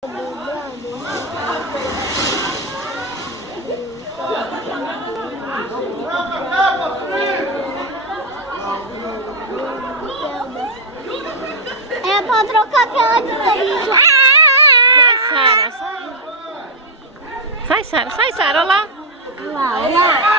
É pra trocar aquela de carinho. Sai, Sara, sai. Sai, Sara, olha lá. Olha lá, olha lá.